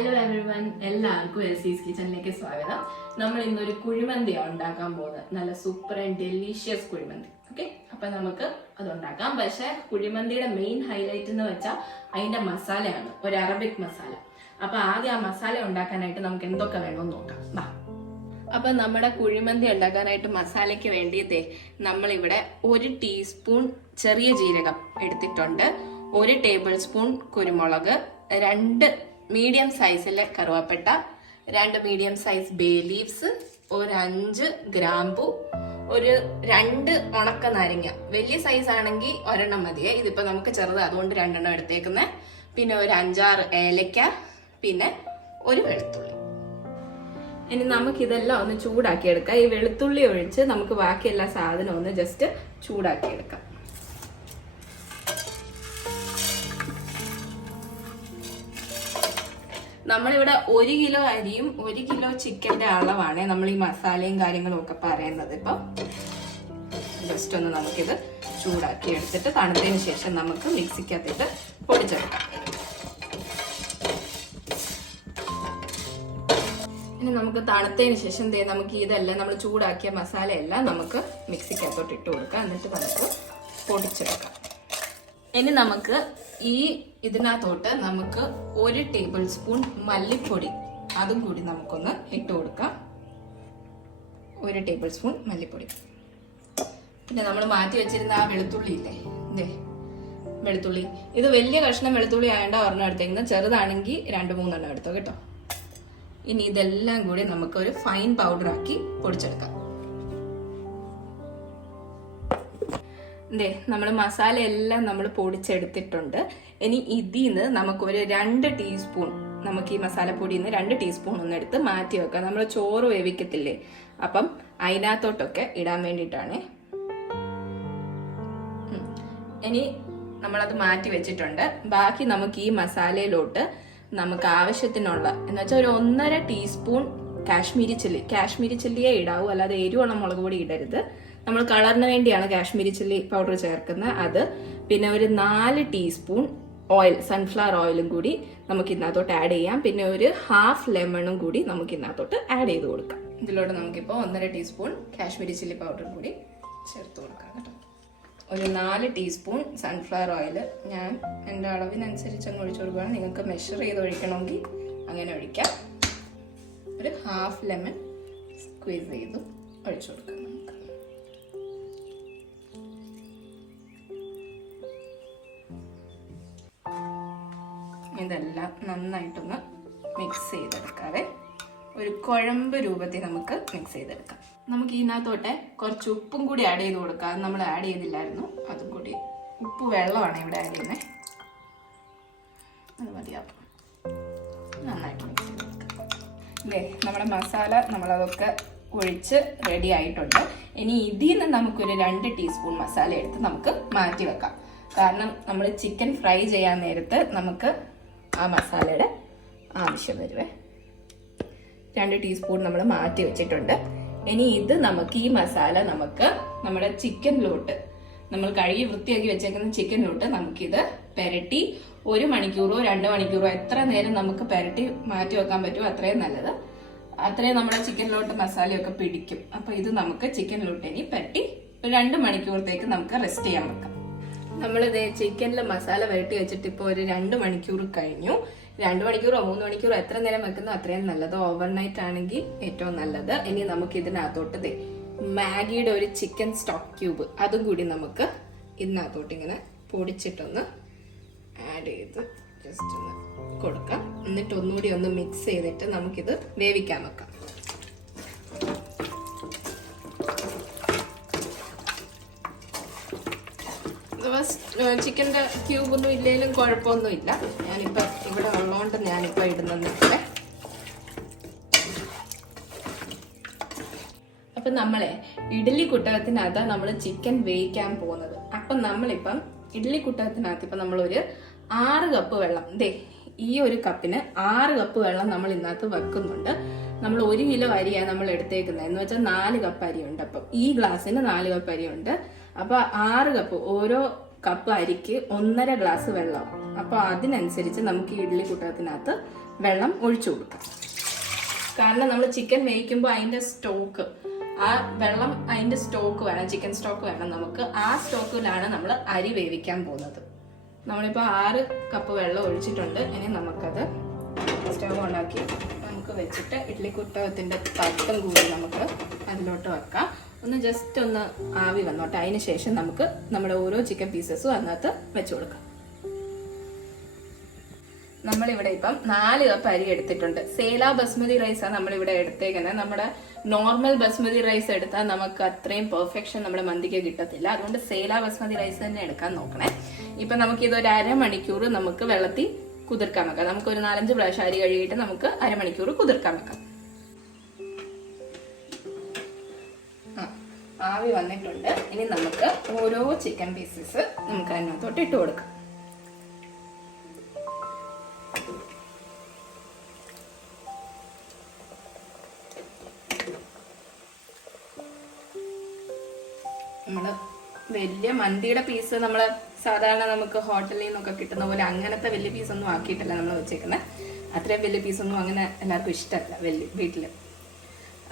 Hello everyone, എല്ലാവർക്കും എൽസീസ് കിച്ചണിലേക്ക് സ്വാഗതം. നമ്മൾ ഇന്നൊരു കുഴിമന്തിയാണ് ഉണ്ടാക്കാൻ പോകുന്നത്. നല്ല super and delicious kuzhimanthi. Okay, അപ്പൊ നമുക്ക് അത് ഉണ്ടാക്കാം. പക്ഷെ കുഴിമന്തിയുടെ മെയിൻ ഹൈലൈറ്റ് എന്ന് വെച്ചാൽ അതിന്റെ മസാലയാണ്, ഒരു അറബിക് മസാല. അപ്പൊ ആദ്യം ആ മസാല ഉണ്ടാക്കാനായിട്ട് നമുക്ക് എന്തൊക്കെ വേണമെന്ന് നോക്കാം. വാ. അപ്പൊ നമ്മുടെ കുഴിമന്തി ഉണ്ടാക്കാനായിട്ട് മസാലയ്ക്ക് വേണ്ടിയതേ നമ്മളിവിടെ 1 ടീസ്പൂൺ ചെറിയ ജീരകം എടുത്തിട്ടുണ്ട്, 1 ടേബിൾ സ്പൂൺ കുരുമുളക്, 2 മീഡിയം സൈസിലെ കറുവാപ്പട്ട, 2 മീഡിയം സൈസ് ബേ ലീവ്സ്, ഒരു 5 ഗ്രാമ്പു, ഒരു 2 ഉണക്ക നാരങ്ങ. വലിയ സൈസ് ആണെങ്കിൽ ഒരെണ്ണം മതിയേ, ഇതിപ്പോ നമുക്ക് ചെറുത് അതുകൊണ്ട് 2 എണ്ണം എടുത്തേക്കുന്നത്. പിന്നെ ഒരു 5-6 ഏലക്ക, പിന്നെ ഒരു വെളുത്തുള്ളി. ഇനി നമുക്ക് ഇതെല്ലാം ഒന്ന് ചൂടാക്കി എടുക്കാം. ഈ വെളുത്തുള്ളി ഒഴിച്ച് നമുക്ക് ബാക്കി എല്ലാ സാധനവും ഒന്ന് ജസ്റ്റ് ചൂടാക്കി എടുക്കാം. നമ്മളിവിടെ 1 കിലോ അരിയും 1 കിലോ ചിക്കന്റെ അളവാണ് നമ്മൾ ഈ മസാലയും കാര്യങ്ങളും ഒക്കെ പറയുന്നത്. ഇപ്പൊ ജസ്റ്റ് ഒന്ന് നമുക്കിത് ചൂടാക്കി എടുത്തിട്ട് തണുത്തതിന് ശേഷം നമുക്ക് മിക്സിക്കകത്തിട്ട് പൊടിച്ചെടുക്കാം. ഇനി നമുക്ക് തണുത്തതിന് ശേഷം നമുക്ക് ഇതെല്ലാം നമ്മൾ ചൂടാക്കിയ മസാലയെല്ലാം നമുക്ക് മിക്സിക്കകത്തോട്ട് ഇട്ട് കൊടുക്കാം. എന്നിട്ട് നമുക്ക് പൊടിച്ചെടുക്കാം. ഇനി നമുക്ക് ഇതിനകത്തോട്ട് നമുക്ക് 1 ടേബിൾ സ്പൂൺ മല്ലിപ്പൊടി അതും കൂടി നമുക്കൊന്ന് ഇട്ട് കൊടുക്കാം. 1 ടേബിൾ സ്പൂൺ മല്ലിപ്പൊടി. പിന്നെ നമ്മൾ മാറ്റി വെച്ചിരുന്ന ആ വെളുത്തുള്ളി ഇല്ലേ, വെളുത്തുള്ളി, ഇത് വലിയ കഷ്ണം വെളുത്തുള്ളി ആയതുകൊണ്ട് ഒരെണ്ണം എടുത്തേക്കുന്നത്, ചെറുതാണെങ്കിൽ 2-3 എണ്ണം എടുത്തോ കേട്ടോ. ഇനി ഇതെല്ലാം കൂടി നമുക്ക് ഒരു ഫൈൻ പൗഡർ ആക്കി പൊടിച്ചെടുക്കാം. നമ്മൾ മസാല എല്ലാം നമ്മൾ പൊടിച്ചെടുത്തിട്ടുണ്ട്. ഇനി ഇതിന്ന് നമുക്കൊരു 2 ടീസ്പൂൺ നമുക്ക് ഈ മസാലപ്പൊടിയിൽ നിന്ന് 2 ടീസ്പൂൺ ഒന്നെടുത്ത് മാറ്റി വെക്കാം. നമ്മൾ ചോറ് വേവിക്കത്തില്ലേ, അപ്പം അതിനകത്തോട്ടൊക്കെ ഇടാൻ വേണ്ടിയിട്ടാണ്. ഇനി നമ്മളത് മാറ്റി വെച്ചിട്ടുണ്ട്. ബാക്കി നമുക്ക് ഈ മസാലയിലോട്ട് നമുക്ക് ആവശ്യത്തിനുള്ള എന്ന് വെച്ചാൽ ഒരു 1.5 ടീസ്പൂൺ കാശ്മീരി ചില്ലിയെ ഇടാവൂ, അല്ലാതെ എരിവുള്ള മുളക് പൊടി ഇടരുത്. നമ്മൾ കളറിന് വേണ്ടിയാണ് കാശ്മീരി ചില്ലി പൗഡർ ചേർക്കുന്നത് അത്. പിന്നെ ഒരു 4 ടീസ്പൂൺ ഓയിൽ, സൺഫ്ലവർ ഓയിലും കൂടി നമുക്ക് ഇതിനകത്തോട്ട് ആഡ് ചെയ്യാം. പിന്നെ ഒരു ഹാഫ് ലെമണും കൂടി നമുക്ക് ഇതിനകത്തോട്ട് ആഡ് ചെയ്ത് കൊടുക്കാം. ഇതിലോട്ട് നമുക്കിപ്പോൾ 1.5 ടീസ്പൂൺ കാശ്മീരി ചില്ലി പൗഡർ കൂടി ചേർത്ത് കൊടുക്കാം കേട്ടോ. ഒരു 4 ടീസ്പൂൺ സൺഫ്ലവർ ഓയിൽ ഞാൻ എൻ്റെ അളവിനനുസരിച്ച് അങ്ങ് ഒഴിച്ചു കൊടുക്കുകയാണ്. നിങ്ങൾക്ക് മെഷർ ചെയ്ത് ഒഴിക്കണമെങ്കിൽ അങ്ങനെ ഒഴിക്കാം. ഒരു ഹാഫ് ലെമൺ സ്ക്വീസ് ചെയ്ത് ഒഴിച്ചു കൊടുക്കാം. ഇതെല്ലാം നന്നായിട്ടൊന്ന് മിക്സ് ചെയ്തെടുക്കാതെ ഒരു കുഴമ്പ് രൂപത്തിൽ നമുക്ക് മിക്സ് ചെയ്തെടുക്കാം. നമുക്ക് ഇതിനകത്തോട്ടെ കുറച്ച് ഉപ്പും കൂടി ആഡ് ചെയ്ത് കൊടുക്കാം. അത് നമ്മൾ ആഡ് ചെയ്തില്ലായിരുന്നു, അതും കൂടി. ഉപ്പ് വെള്ളമാണ് ഇവിടെ ആഡ് ചെയ്യുന്നത്, അത് മതിയാവും. നന്നായിട്ട് മിക്സ് ചെയ്തെടുക്കാം. നമ്മുടെ മസാല നമ്മളതൊക്കെ ഒഴിച്ച് റെഡി ആയിട്ടുണ്ട്. ഇനി ഇതിൽ നിന്ന് നമുക്കൊരു 2 ടീസ്പൂൺ മസാല എടുത്ത് നമുക്ക് മാറ്റി വെക്കാം. കാരണം നമ്മൾ ചിക്കൻ ഫ്രൈ ചെയ്യാൻ നേരത്ത് നമുക്ക് ആ മസാലയുടെ ആവശ്യം വരുവേ. 2 ടീസ്പൂൺ നമ്മൾ മാറ്റി വെച്ചിട്ടുണ്ട്. ഇനി ഇത് നമുക്ക് ഈ മസാല നമുക്ക് നമ്മുടെ ചിക്കനിലോട്ട്, നമ്മൾ കഴുകി വൃത്തിയാക്കി വെച്ചേക്കുന്ന ചിക്കനിലോട്ട് നമുക്കിത് പെരട്ടി 1 മണിക്കൂറോ 2 മണിക്കൂറോ എത്ര നേരം നമുക്ക് പെരട്ടി മാറ്റി വെക്കാൻ പറ്റുമോ അത്രയും നല്ലത്. അത്രയും നമ്മുടെ ചിക്കനിലോട്ട് മസാലയൊക്കെ പിടിക്കും. അപ്പൊ ഇത് നമുക്ക് ചിക്കനിലോട്ട് ഇനി പെരട്ടി ഒരു 2 മണിക്കൂറത്തേക്ക് നമുക്ക് റെസ്റ്റ് ചെയ്യാൻ വെക്കാം. നമ്മളിത് ചിക്കനിൽ മസാല വരട്ടി വെച്ചിട്ട് ഇപ്പോൾ ഒരു 2 മണിക്കൂർ കഴിഞ്ഞു. 2 മണിക്കൂറോ 3 മണിക്കൂറോ എത്ര നേരം വെക്കുന്നോ അത്രയും നല്ലത്. ഓവർനൈറ്റ് ആണെങ്കിൽ ഏറ്റവും നല്ലത്. ഇനി നമുക്ക് ഇതിനകത്തോട്ട് മാഗിയുടെ ഒരു ചിക്കൻ സ്റ്റോക്ക് ക്യൂബ് അതും കൂടി നമുക്ക് ഇതിനകത്തോട്ട് ഇങ്ങനെ പൊടിച്ചിട്ടൊന്ന് ആഡ് ചെയ്ത് ജസ്റ്റ് ഒന്ന് കൊടുക്കാം. എന്നിട്ട് ഒന്നുകൂടി ഒന്ന് മിക്സ് ചെയ്തിട്ട് നമുക്കിത് വേവിക്കാൻ വെക്കാം. ചിക്കൻ്റെ ക്യൂബൊന്നും ഇല്ലെങ്കിലും കുഴപ്പമൊന്നുമില്ല. ഞാനിപ്പോൾ ഇവിടെ ഉള്ളതുകൊണ്ട് ഞാനിപ്പോൾ ഇടുന്നില്ല. അപ്പം നമ്മളെ ഇഡ്ഡലി കുട്ടകത്തിനകത്ത് നമ്മൾ ചിക്കൻ വേവിക്കാൻ പോകുന്നത്. അപ്പം നമ്മളിപ്പം ഇഡ്ഡലി കുട്ടകത്തിനകത്ത് ഇപ്പം നമ്മളൊരു 6 കപ്പ് വെള്ളം, ഈ ഒരു കപ്പിന് 6 കപ്പ് വെള്ളം നമ്മൾ ഇതിനകത്ത് വെക്കുന്നുണ്ട്. നമ്മൾ 1 കിലോ അരിയാണ് നമ്മൾ എടുത്തേക്കുന്നത്, എന്ന് വെച്ചാൽ 4 കപ്പ് അരിയുണ്ട്. അപ്പം ഈ ഗ്ലാസ്സിന് 4 കപ്പ് അരിയുണ്ട്. അപ്പൊ 6 കപ്പ്, ഓരോ കപ്പ് അരിക്ക് 1.5 ഗ്ലാസ് വെള്ളം. അപ്പോൾ അതിനനുസരിച്ച് നമുക്ക് ഈ ഇഡ്ഡലി കുട്ടകത്തിനകത്ത് വെള്ളം ഒഴിച്ചു കൊടുക്കാം. കാരണം നമ്മൾ ചിക്കൻ വേവിക്കുമ്പോൾ അതിൻ്റെ സ്റ്റോക്ക്, ആ വെള്ളം അതിൻ്റെ സ്റ്റോക്ക് വേണം, ചിക്കൻ സ്റ്റോക്ക് വേണം നമുക്ക്. ആ സ്റ്റോക്കിലാണ് നമ്മൾ അരി വേവിക്കാൻ പോകുന്നത്. നമ്മളിപ്പോൾ 6 കപ്പ് വെള്ളം ഒഴിച്ചിട്ടുണ്ട്. ഇനി നമുക്കത് സ്റ്റവ് ഉണ്ടാക്കി നമുക്ക് വെച്ചിട്ട് ഇഡ്ഡലി കുട്ടകത്തിൻ്റെ തട്ടും കൂടി നമുക്ക് അതിലോട്ട് വെക്കാം. ഒന്ന് ജസ്റ്റ് ഒന്ന് ആവി വന്നോട്ടെ. അതിന് ശേഷം നമുക്ക് നമ്മുടെ ഓരോ ചിക്കൻ പീസസും അതിനകത്ത് വെച്ച് കൊടുക്കാം. നമ്മളിവിടെ ഇപ്പം 4 കപ്പ് അരി എടുത്തിട്ടുണ്ട്. സേല ബസ്മതി റൈസാണ് നമ്മളിവിടെ എടുത്തേക്കുന്നത്. നമ്മുടെ നോർമൽ ബസ്മതി റൈസ് എടുത്താൽ നമുക്ക് അത്രയും പെർഫെക്ഷൻ നമ്മുടെ മന്തിക്ക് കിട്ടത്തില്ല. അതുകൊണ്ട് സേല ബസ്മതി റൈസ് തന്നെ എടുക്കാൻ നോക്കണേ. ഇപ്പൊ നമുക്ക് ഇതൊരു അരമണിക്കൂർ നമുക്ക് വെള്ളത്തിൽ കുതിർക്കാൻ വെക്കാം. നമുക്ക് ഒരു 4-5 പ്രാവശ്യം അരി കഴുകിയിട്ട് നമുക്ക് അരമണിക്കൂർ കുതിർക്കാൻ വെക്കാം. ആവി വന്നിട്ടുണ്ട്. ഇനി നമുക്ക് ഓരോ ചിക്കൻ പീസസ് നമുക്ക് അതിനകത്തോട്ട് ഇട്ട് കൊടുക്കാം. നമ്മള് വലിയ മന്തിയുടെ പീസ് നമ്മള് സാധാരണ നമുക്ക് ഹോട്ടലിൽ നിന്നൊക്കെ കിട്ടുന്ന പോലെ അങ്ങനത്തെ വലിയ പീസൊന്നും ആക്കിയിട്ടല്ല നമ്മൾ വെച്ചേക്കുന്നത്. അത്രയും വലിയ പീസൊന്നും അങ്ങനെ എല്ലാവർക്കും ഇഷ്ടമല്ല വീട്ടില്.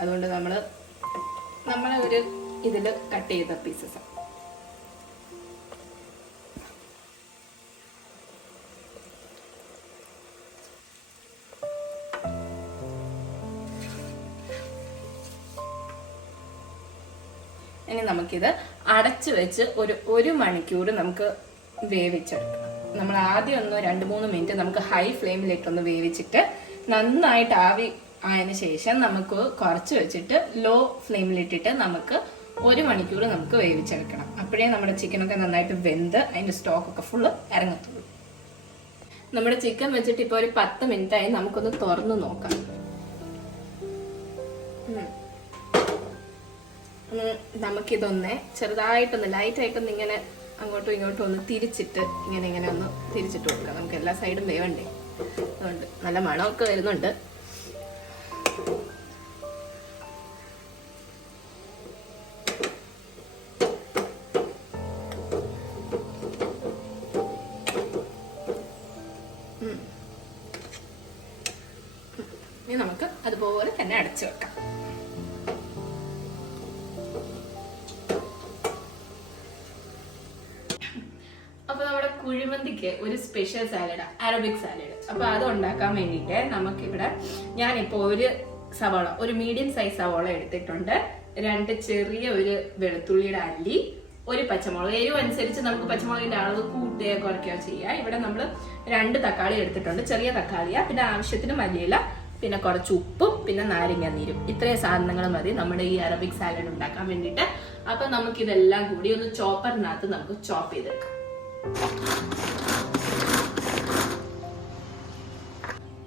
അതുകൊണ്ട് നമ്മളെ ഒരു ഇതിൽ കട്ട് ചെയ്ത പീസസ്. ഇനി നമുക്കിത് അടച്ചു വെച്ച് ഒരു മണിക്കൂർ നമുക്ക് വേവിച്ചെടുക്കണം. നമ്മൾ ആദ്യം ഒന്ന് 2-3 മിനിറ്റ് നമുക്ക് ഹൈ ഫ്ലെയിമിലിട്ടൊന്ന് വേവിച്ചിട്ട് നന്നായിട്ട് ആവി ആയതിനു ശേഷം നമുക്ക് കുറച്ച് വെച്ചിട്ട് ലോ ഫ്ലെയിമിലിട്ടിട്ട് നമുക്ക് 1 മണിക്കൂർ നമുക്ക് വേവിച്ചെടുക്കണം. അപ്പോഴേ നമ്മുടെ ചിക്കനൊക്കെ നന്നായിട്ട് വെന്ത് അതിന്റെ സ്റ്റോക്കൊക്കെ ഫുള്ള് ഇറങ്ങത്തുള്ളൂ. നമ്മുടെ ചിക്കൻ വെച്ചിട്ട് ഇപ്പോൾ ഒരു 10 മിനിറ്റ് ആയി. നമുക്കൊന്ന് തുറന്നു നോക്കാം. നമുക്കിതൊന്ന് ചെറുതായിട്ടൊന്ന് ലൈറ്റായിട്ടൊന്ന് ഇങ്ങനെ അങ്ങോട്ടും ഇങ്ങോട്ടും ഒന്ന് തിരിച്ചിട്ട് ഇങ്ങനെ ഒന്ന് തിരിച്ചിട്ട് കൊടുക്കാം. നമുക്ക് എല്ലാ സൈഡും വേവണ്ടേ. അതുകൊണ്ട് നല്ല മണമൊക്കെ വരുന്നുണ്ട്. ഇനി നമുക്ക് അതുപോലെ തന്നെ അടച്ചു വെക്കാം. അപ്പൊ നമ്മുടെ കുഴിമന്തിക്ക് ഒരു സ്പെഷ്യൽ സാലഡ്, അറബിക് സാലഡ്. അപ്പൊ അത് ഉണ്ടാക്കാൻ വേണ്ടിയിട്ട് നമുക്കിവിടെ ഞാനിപ്പോ ഒരു മീഡിയം സൈസ് സവോള എടുത്തിട്ടുണ്ട്. 2 ചെറിയ ഒരു വെളുത്തുള്ളിയുടെ അല്ലി, ഒരു പച്ചമുളക്. എരിവ് അനുസരിച്ച് നമുക്ക് പച്ചമുളകിന്റെ അളവ് കൂട്ടുകയോ കുറയ്ക്കുകയോ ചെയ്യാം. ഇവിടെ നമ്മൾ 2 തക്കാളി എടുത്തിട്ടുണ്ട്, ചെറിയ തക്കാളിയാ. പിന്നെ ആവശ്യത്തിന് മല്ലിയില, പിന്നെ കുറച്ച് ഉപ്പും പിന്നെ നാരങ്ങ നീരും. ഇത്രയും സാധനങ്ങൾ മതി നമ്മുടെ ഈ അറബിക് സാലഡ് ഉണ്ടാക്കാൻ വേണ്ടിയിട്ട്. അപ്പൊ നമുക്കിതെല്ലാം കൂടി ഒന്ന് ചോപ്പറിനകത്ത് നമുക്ക് ചോപ്പ് ചെയ്തെടുക്കാം.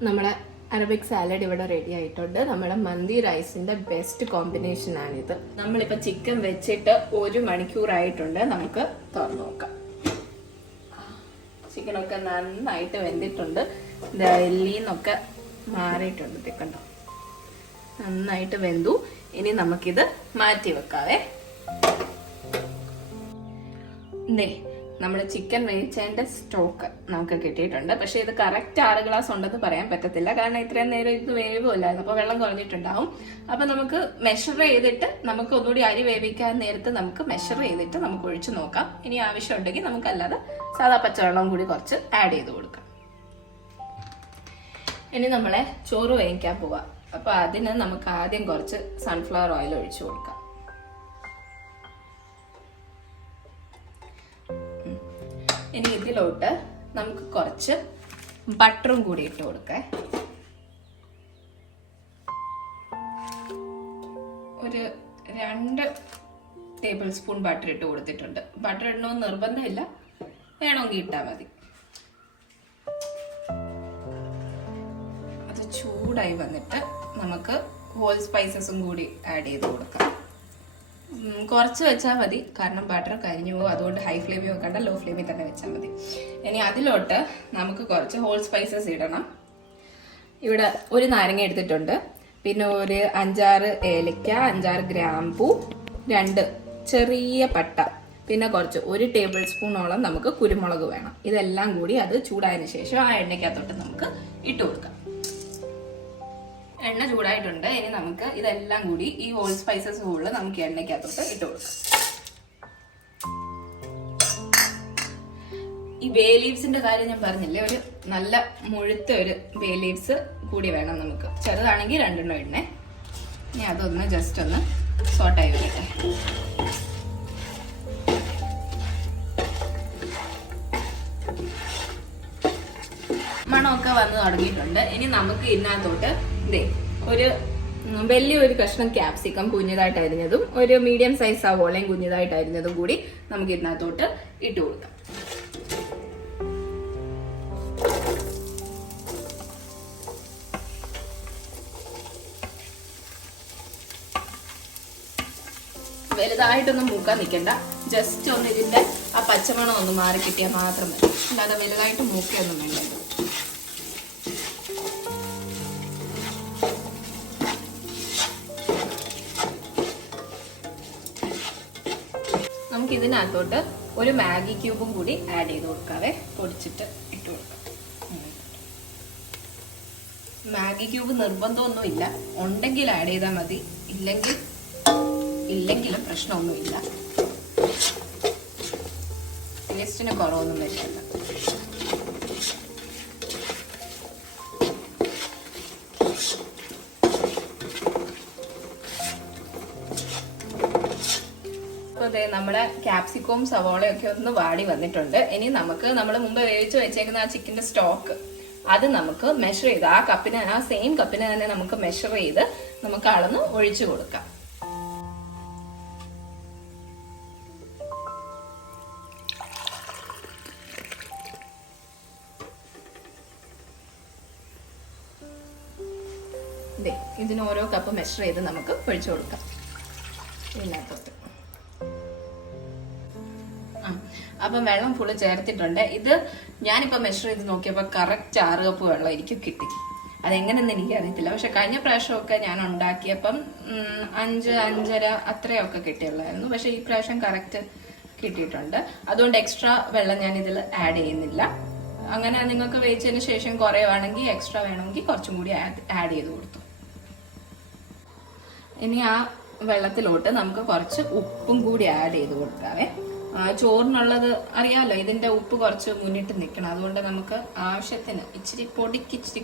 നമ്മുടെ അറബിക് സാലഡ് ഇവിടെ റെഡി ആയിട്ടുണ്ട്. നമ്മുടെ മന്തി റൈസിന്റെ ബെസ്റ്റ് കോമ്പിനേഷൻ ആണിത്. നമ്മളിപ്പോ ചിക്കൻ വെച്ചിട്ട് 1 മണിക്കൂറായിട്ടുണ്ട്. നമുക്ക് തുറന്നു നോക്കാം. ചിക്കനൊക്കെ നന്നായിട്ട് വെന്തിട്ടുണ്ട്. എല്ലിന്നൊക്കെ മാറിയിട്ടുണ്ട്. തിക്കണ്ടോ, നന്നായിട്ട് വെന്തു. ഇനി നമുക്കിത് മാറ്റി വെക്കാവേ. നമ്മുടെ ചിക്കൻ വേവിച്ചതിന്റെ സ്റ്റോക്ക് നമുക്ക് കിട്ടിയിട്ടുണ്ട്. പക്ഷെ ഇത് കറക്റ്റ് 6 ഗ്ലാസ് ഉണ്ടെന്ന് പറയാൻ പറ്റത്തില്ല. കാരണം ഇത്രയും നേരം ഇത് വേവുമല്ലായിരുന്നു, അപ്പൊ വെള്ളം കുറഞ്ഞിട്ടുണ്ടാവും. അപ്പൊ നമുക്ക് മെഷർ ചെയ്തിട്ട് നമുക്ക് ഒന്നുകൂടി അരി വേവിക്കാൻ നേരത്ത് നമുക്ക് മെഷർ ചെയ്തിട്ട് നമുക്ക് ഒഴിച്ചു നോക്കാം. ഇനി ആവശ്യം ഉണ്ടെങ്കിൽ നമുക്കല്ലാതെ സാധാ പച്ചവെള്ളം കൂടി കുറച്ച് ആഡ് ചെയ്ത് കൊടുക്കാം. ഇനി നമ്മളെ ചോറ് വേവിക്കാൻ പോവാം. അപ്പൊ അതിന് നമുക്ക് ആദ്യം കുറച്ച് സൺഫ്ലവർ ഓയിൽ ഒഴിച്ചു കൊടുക്കാം. ഇനി ഇതിലോട്ട് നമുക്ക് കുറച്ച് ബട്ടറും കൂടി ഇട്ട് കൊടുക്കാം. ഒരു 2 ടേബിൾ സ്പൂൺ ബട്ടർ ഇട്ട് കൊടുത്തിട്ടുണ്ട്. ബട്ടർ ഇടണമെന്ന് നിർബന്ധമില്ല, വേണമെങ്കിൽ ഇട്ടാൽ മതി. അത് ചൂടായി വന്നിട്ട് നമുക്ക് ഹോൾ സ്പൈസസും കൂടി ആഡ് ചെയ്ത് കൊടുക്കാം. കുറച്ച് വെച്ചാൽ മതി, കാരണം ബട്ടർ കരിഞ്ഞു പോകും. അതുകൊണ്ട് ഹൈ ഫ്ലെയിമിൽ വെക്കണ്ട, ലോ ഫ്ലെയിമിൽ തന്നെ വെച്ചാൽ മതി. ഇനി അതിലോട്ട് നമുക്ക് കുറച്ച് ഹോൾ സ്പൈസസ് ഇടണം. ഇവിടെ ഒരു നാരങ്ങ എടുത്തിട്ടുണ്ട്, പിന്നെ ഒരു 5-6 ഏലക്ക, 5-6 ഗ്രാമ്പൂ, 2 ചെറിയ പട്ട, പിന്നെ കുറച്ച് 1 ടേബിൾ സ്പൂണോളം നമുക്ക് കുരുമുളക് വേണം. ഇതെല്ലാം കൂടി അത് ചൂടായതിനു ശേഷം ആ എണ്ണയ്ക്കകത്തോട്ട് നമുക്ക് ഇട്ട് കൊടുക്കാം. എണ്ണ ചൂടായിട്ടുണ്ട്. ഇനി നമുക്ക് ഇതെല്ലാം കൂടി ഈ ഹോൾ സ്പൈസസ് കൂടുതൽ നമുക്ക് എണ്ണയ്ക്കകത്തോട്ട് ഇട്ട് കൊടുക്കാം. ഈ ബേ ലീവ്സിന്റെ കാര്യം ഞാൻ പറഞ്ഞില്ലേ, ഒരു നല്ല മുഴുത്ത ഒരു ബേ ലീവ്സ് കൂടി വേണം നമുക്ക്. ചെറുതാണെങ്കിൽ 2 എണ്ണം ഇടണേ. ഇനി അതൊന്ന് ജസ്റ്റ് ഒന്ന് സോട്ടായി വരട്ടെ. മണമൊക്കെ വന്ന് തുടങ്ങിയിട്ടുണ്ട്. ഇനി നമുക്ക് ഇതിനകത്തോട്ട് ഒരു വലിയൊരു കഷ്ണം ക്യാപ്സിക്കം കുഞ്ഞതായിട്ട് അരിഞ്ഞതും ഒരു മീഡിയം സൈസ് സവോളയും കുഞ്ഞതായിട്ട് അരിഞ്ഞതും കൂടി നമുക്ക് ഇതിനകത്തോട്ട് ഇട്ട് കൊടുക്കാം. വലുതായിട്ടൊന്നും മൂക്കാൻ നിൽക്കണ്ട. ജസ്റ്റ് ഒന്ന് ഇതിന്റെ ആ പച്ചമണം ഒന്ന് മാറി കിട്ടിയാൽ മാത്രം മതി. അല്ലാതെ വലുതായിട്ട് മൂക്കൊന്നും വേണ്ട. നമുക്ക് ഇതിനകത്തോട്ട് ഒരു മാഗി ക്യൂബും കൂടി ആഡ് ചെയ്ത് കൊടുക്കാവേ. പൊടിച്ചിട്ട് ഇട്ട് കൊടുക്കാം. മാഗി ക്യൂബ് നിർബന്ധമൊന്നുമില്ല, ഉണ്ടെങ്കിൽ ആഡ് ചെയ്താൽ മതി, ഇല്ലെങ്കിലും പ്രശ്നമൊന്നുമില്ല. ടേസ്റ്റിന് കുറവൊന്നും വരില്ല. നമ്മുടെ ക്യാപ്സിക്കവും സവോളയും ഒക്കെ ഒന്ന് വാടി വന്നിട്ടുണ്ട്. ഇനി നമുക്ക് നമ്മൾ മുമ്പ് വേവിച്ച് വെച്ചേക്കുന്ന ആ ചിക്കന്റെ സ്റ്റോക്ക് അത് നമുക്ക് മെഷർ ചെയ്ത് ആ സെയിം കപ്പിന് തന്നെ നമുക്ക് മെഷർ ചെയ്ത് നമുക്ക് അളന്ന് ഒഴിച്ചു കൊടുക്കാം. ഇതിന് ഓരോ കപ്പ് മെഷർ ചെയ്ത് നമുക്ക് ഒഴിച്ചു കൊടുക്കാം ഇതിനകത്തോട്ട്. അപ്പം വെള്ളം ഫുള്ള് ചേർത്തിട്ടുണ്ട്. ഇത് ഞാനിപ്പോൾ മെഷർ ചെയ്ത് നോക്കിയപ്പോൾ കറക്റ്റ് 6 കപ്പ് വെള്ളം എനിക്ക് കിട്ടി. അതെങ്ങനെയെന്ന് എനിക്ക് അറിയത്തില്ല. പക്ഷെ കഴിഞ്ഞ പ്രാവശ്യമൊക്കെ ഞാൻ ഉണ്ടാക്കിയപ്പം 5-5.5 അത്രയൊക്കെ കിട്ടിയുള്ളായിരുന്നു. പക്ഷെ ഈ പ്രാവശ്യം കറക്റ്റ് കിട്ടിയിട്ടുണ്ട്. അതുകൊണ്ട് എക്സ്ട്രാ വെള്ളം ഞാൻ ഇതിൽ ആഡ് ചെയ്യുന്നില്ല. അങ്ങനെ നിങ്ങൾക്ക് വേവിച്ചതിന് ശേഷം കുറയുവാണെങ്കിൽ എക്സ്ട്രാ വേണമെങ്കിൽ കുറച്ചും കൂടി ആഡ് ചെയ്ത് കൊടുത്തു. ഇനി ആ വെള്ളത്തിലോട്ട് നമുക്ക് കുറച്ച് ഉപ്പും കൂടി ആഡ് ചെയ്ത് കൊടുക്കാവേ. ചോറിനുള്ളത് അറിയാമല്ലോ, ഇതിന്റെ ഉപ്പ് കുറച്ച് മുന്നിട്ട് നിൽക്കണം. അതുകൊണ്ട് നമുക്ക് ആവശ്യത്തിന് ഇച്ചിരി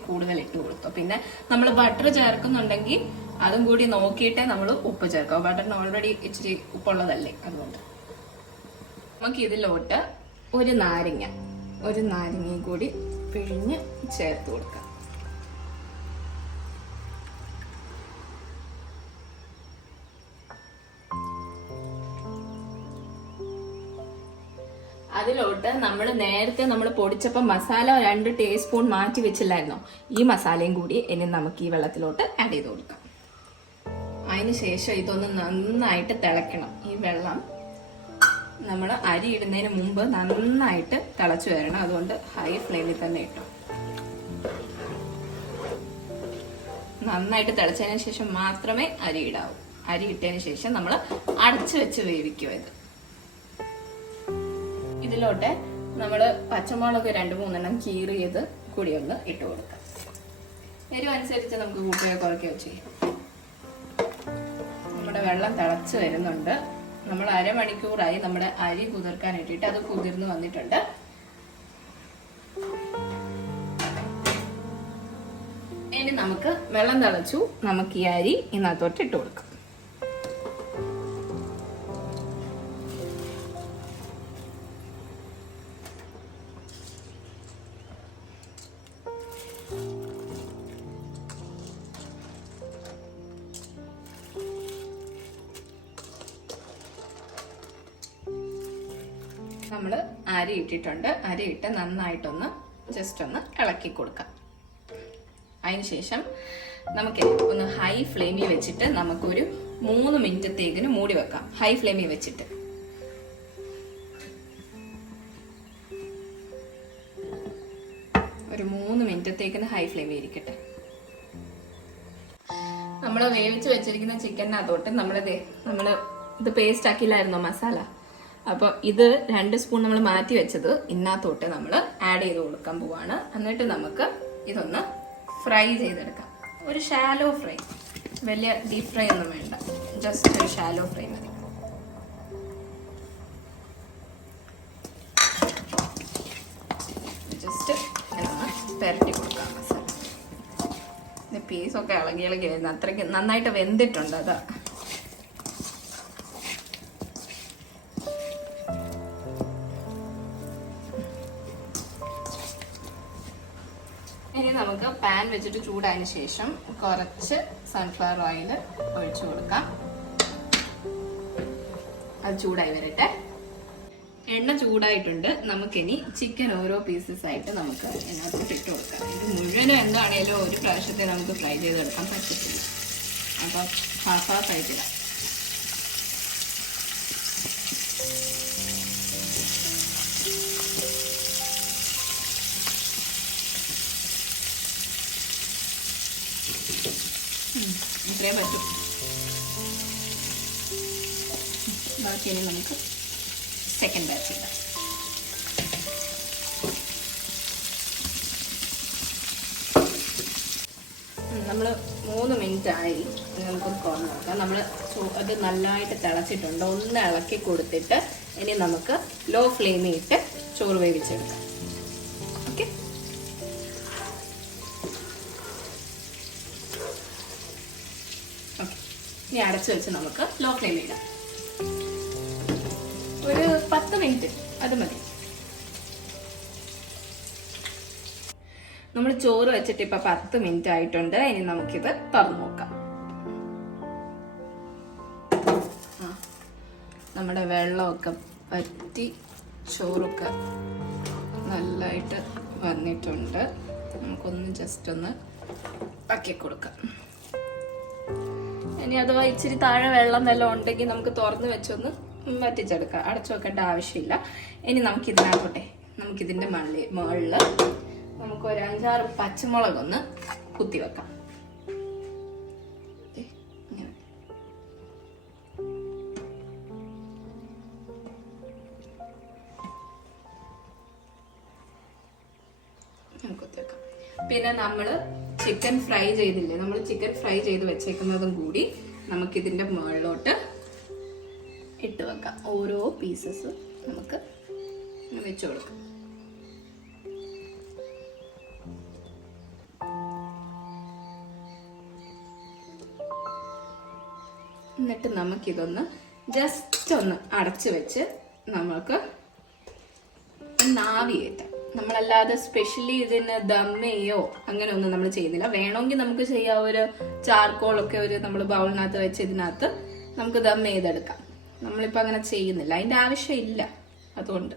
കൂടുതൽ ഇട്ട് കൊടുത്തു. പിന്നെ നമ്മൾ ബട്ടർ ചേർക്കുന്നുണ്ടെങ്കിൽ അതും കൂടി നോക്കിയിട്ടേ നമ്മൾ ഉപ്പ് ചേർക്കാം. ബട്ടറിന് ഓൾറെഡി ഇച്ചിരി ഉപ്പുള്ളതല്ലേ. അതുകൊണ്ട് നമുക്ക് ഇതിലോട്ട് ഒരു നാരങ്ങയും കൂടി പിഴിഞ്ഞ് ചേർത്ത് കൊടുക്കാം. അതിലോട്ട് നേരത്തെ നമ്മൾ പൊടിച്ചപ്പോൾ മസാല 2 ടീസ്പൂൺ മാറ്റി വെച്ചില്ലായിരുന്നോ, ഈ മസാലയും കൂടി ഇനി നമുക്ക് ഈ വെള്ളത്തിലോട്ട് ആഡ് ചെയ്ത് കൊടുക്കാം. അതിന് ശേഷം ഇതൊന്ന് നന്നായിട്ട് തിളയ്ക്കണം. ഈ വെള്ളം നമ്മൾ അരി ഇടുന്നതിന് മുമ്പ് നന്നായിട്ട് തിളച്ചു വരണം. അതുകൊണ്ട് ഹൈ ഫ്ലെയിമിൽ തന്നെ ഇട്ടു. നന്നായിട്ട് തിളച്ചതിന് ശേഷം മാത്രമേ അരി ഇടാവൂ. അരി ഇട്ടതിന് ശേഷം നമ്മൾ അടച്ചു വെച്ച് വേവിക്കും. ഇതിലോട്ട് നമ്മൾ പച്ചമുളക് 2-3 കീറിയത് കൂടി ഒന്ന് ഇട്ട് കൊടുക്കാം. എരിവ് അനുസരിച്ച് നമുക്ക് കൂട്ടുകയോ കുറയ്ക്കുകയോ ചെയ്യാം. നമ്മുടെ വെള്ളം തിളച്ച് വരുന്നുണ്ട്. നമ്മൾ അരമണിക്കൂറായി നമ്മുടെ അരി കുതിർക്കാൻ ഇട്ടിട്ട് അത് കുതിർന്ന് വന്നിട്ടുണ്ട്. ഇനി നമുക്ക് വെള്ളം തിളച്ചു, നമുക്ക് ഈ അരി ഇതിനകത്തോട്ട് ഇട്ട് കൊടുക്കാം. നമ്മൾ അരി ഇട്ടിട്ടുണ്ട്. അരി ഇട്ട് നന്നായിട്ടൊന്ന് ജസ്റ്റ് ഒന്ന് ഇളക്കി കൊടുക്കാം. അതിനുശേഷം നമുക്ക് ഒന്ന് ഹൈ ഫ്ലെയിമിൽ വെച്ചിട്ട് നമുക്കൊരു 3 മിനിറ്റത്തേക്കിന് മൂടി വെക്കാം. ഹൈ ഫ്ലെയിമിൽ വെച്ചിട്ട് ഒരു 3 മിനിറ്റത്തേക്കിന് ഹൈ ഫ്ലെയിമിൽ ഇരിക്കട്ടെ. നമ്മൾ വേവിച്ച് വെച്ചിരിക്കുന്ന ചിക്കനകത്തോട്ട് നമ്മൾ ഇത് പേസ്റ്റ് ആക്കിയില്ലായിരുന്നോ മസാല, അപ്പോൾ ഇത് 2 സ്പൂൺ നമ്മൾ മാറ്റി വെച്ചത് ഇതിനകത്തോട്ട് നമ്മൾ ആഡ് ചെയ്ത് കൊടുക്കാൻ പോവാണ്. എന്നിട്ട് നമുക്ക് ഇതൊന്ന് ഫ്രൈ ചെയ്തെടുക്കാം. ഒരു ഷാലോ ഫ്രൈ, വലിയ ഡീപ് ഫ്രൈ ഒന്നും വേണ്ട, ജസ്റ്റ് ഒരു ഷാലോ ഫ്രൈ മതി. ജസ്റ്റ് ഇങ്ങനെ പെരട്ടി കൊടുക്കാം. പീസൊക്കെ ഇളകി വരുന്നത് അത്രയ്ക്ക് നന്നായിട്ട് വെന്തിട്ടുണ്ട്. അതാ ഇനി നമുക്ക് പാൻ വെച്ചിട്ട് ചൂടായതിനു ശേഷം കുറച്ച് സൺഫ്ലവർ ഓയിൽ ഒഴിച്ചു കൊടുക്കാം. അത് ചൂടായി വരട്ടെ. എണ്ണ ചൂടായിട്ടുണ്ട്. നമുക്കിനി ചിക്കൻ ഓരോ പീസസ് ആയിട്ട് നമുക്ക് ഇതിനകത്തോട്ട് ഇട്ട് കൊടുക്കാം. ഇത് മുഴുവനും എന്താണേലും ഒരു പ്രാവശ്യത്തെ നമുക്ക് ഫ്രൈ ചെയ്തെടുക്കാൻ പറ്റത്തില്ല. അപ്പം ഹാഫ് ആയിട്ടില്ല. ഇത്രയും പറ്റും. ബാക്കി ഇനി നമുക്ക് സെക്കൻഡ് ബാച്ച് ഇടാം. നമ്മൾ 3 മിനിറ്റ് ആയി. നമുക്കൊന്ന് തുറന്ന് നോക്കാം. നമ്മൾ അത് നല്ലതായിട്ട് തിളച്ചിട്ടുണ്ട്. ഒന്ന് ഇളക്കി കൊടുത്തിട്ട് ഇനി നമുക്ക് ലോ ഫ്ലെയിമിൽ ഇട്ട് ചോറ് വേവിച്ചെടുക്കാം. ഓക്കെ, ഇനി അടച്ചു വെച്ച് നമുക്ക് ലോ ഫ്ലെയിമിൽ ഇടാം. ഒരു 10 മിനിറ്റ് അത് മതി. നമ്മൾ ചോറ് വെച്ചിട്ട് ഇപ്പൊ 10 മിനിറ്റ് ആയിട്ടുണ്ട്. ഇനി നമുക്കിത് തുറന്നു നോക്കാം. നമ്മുടെ വെള്ളമൊക്കെ പറ്റി ചോറൊക്കെ നല്ലതായിട്ട് വന്നിട്ടുണ്ട്. നമുക്കൊന്ന് ജസ്റ്റ് ഒന്ന് ആക്കി കൊടുക്കാം. ഇനി അഥവാ ഇച്ചിരി താഴെ വെള്ളം വല്ലതും ഉണ്ടെങ്കിൽ നമുക്ക് തുറന്ന് വെച്ചൊന്ന് വറ്റിച്ചെടുക്കാം. അടച്ചു വെക്കേണ്ട ആവശ്യമില്ല. ഇനി നമുക്കിതിനകത്തോട്ടെ നമുക്കിതിൻ്റെ മുകളിൽ നമുക്ക് ഒരു 5-6 പച്ചമുളകൊന്ന് കുത്തി വെക്കാം. കുത്തി വെക്കാം. പിന്നെ നമ്മൾ ചിക്കൻ ഫ്രൈ ചെയ്തില്ലേ, നമ്മൾ ചിക്കൻ ഫ്രൈ ചെയ്ത് വെച്ചേക്കുന്നതും കൂടി നമുക്കിതിൻ്റെ മുകളിലോട്ട് ഇട്ട് വെക്കാം. ഓരോ പീസസ് നമുക്ക് വെച്ചു കൊടുക്കാം. എന്നിട്ട് നമുക്കിതൊന്ന് ജസ്റ്റ് ഒന്ന് അടച്ചു വെച്ച് നമുക്ക് ആവി കയറ്റാം. നമ്മളല്ലാതെ സ്പെഷ്യലി ഇതിന് ദം ചെയ്യോ അങ്ങനെ ഒന്നും നമ്മൾ ചെയ്യുന്നില്ല. വേണമെങ്കിൽ നമുക്ക് ചെയ്യാം. ഒരു ചാർക്കോളൊക്കെ ഒരു നമ്മൾ ബൗളിനകത്ത് വെച്ച് ഇതിനകത്ത് നമുക്ക് ദം ചെയ്തെടുക്കാം. നമ്മളിപ്പോൾ അങ്ങനെ ചെയ്യുന്നില്ല, അതിൻ്റെ ആവശ്യമില്ല. അതുകൊണ്ട്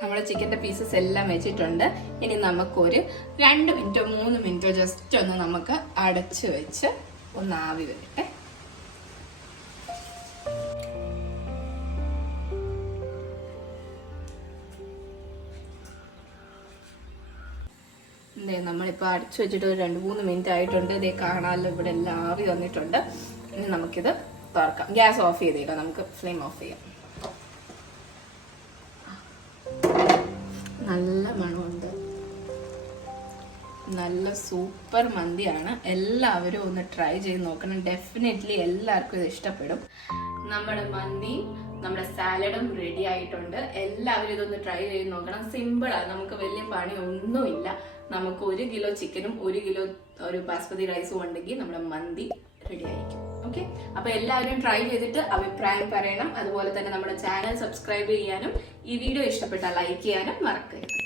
നമ്മുടെ ചിക്കൻ്റെ പീസസ് എല്ലാം വെച്ചിട്ടുണ്ട്. ഇനി നമുക്കൊരു 2 മിനിറ്റോ 3 മിനിറ്റോ ജസ്റ്റ് ഒന്ന് നമുക്ക് അടച്ചു വെച്ച് ഒന്ന് ആവി വരട്ടെ. നമ്മളിപ്പോൾ അടച്ചു വെച്ചിട്ട് ഒരു 2-3 മിനിറ്റ് ആയിട്ടുണ്ട്. ഇതേ കാണാമല്ലോ, ഇവിടെ എല്ലാം ആവി വന്നിട്ടുണ്ട്. ഇനി നമുക്കിത് തുറക്കാം. ഗ്യാസ് ഓഫ് ചെയ്തേക്കാം. നമുക്ക് ഫ്ലെയിം ഓഫ് ചെയ്യാം. നല്ല മണമുണ്ട്. നല്ല സൂപ്പർ മന്തിയാണ്. എല്ലാവരും ഒന്ന് ട്രൈ ചെയ്ത് നോക്കണം. ഡെഫിനറ്റ്ലി എല്ലാവർക്കും ഇത് ഇഷ്ടപ്പെടും. നമ്മുടെ മന്തി, നമ്മുടെ സാലഡും റെഡി ആയിട്ടുണ്ട്. എല്ലാവരും ഇതൊന്ന് ട്രൈ ചെയ്ത് നോക്കണം. സിമ്പിളാണ്, നമുക്ക് വലിയ പണി ഒന്നുമില്ല. നമുക്ക് 1 കിലോ ചിക്കനും 1 കിലോ ഒരു ബാസ്മതി റൈസും ഉണ്ടെങ്കിൽ നമ്മുടെ മന്തി റെഡി ആയിരിക്കും. ഓക്കെ, അപ്പൊ എല്ലാവരും ട്രൈ ചെയ്തിട്ട് അഭിപ്രായം പറയണം. അതുപോലെ തന്നെ നമ്മുടെ ചാനൽ സബ്സ്ക്രൈബ് ചെയ്യാനും ഈ വീഡിയോ ഇഷ്ടപ്പെട്ടാൽ ലൈക്ക് ചെയ്യാനും മറക്കരുത്.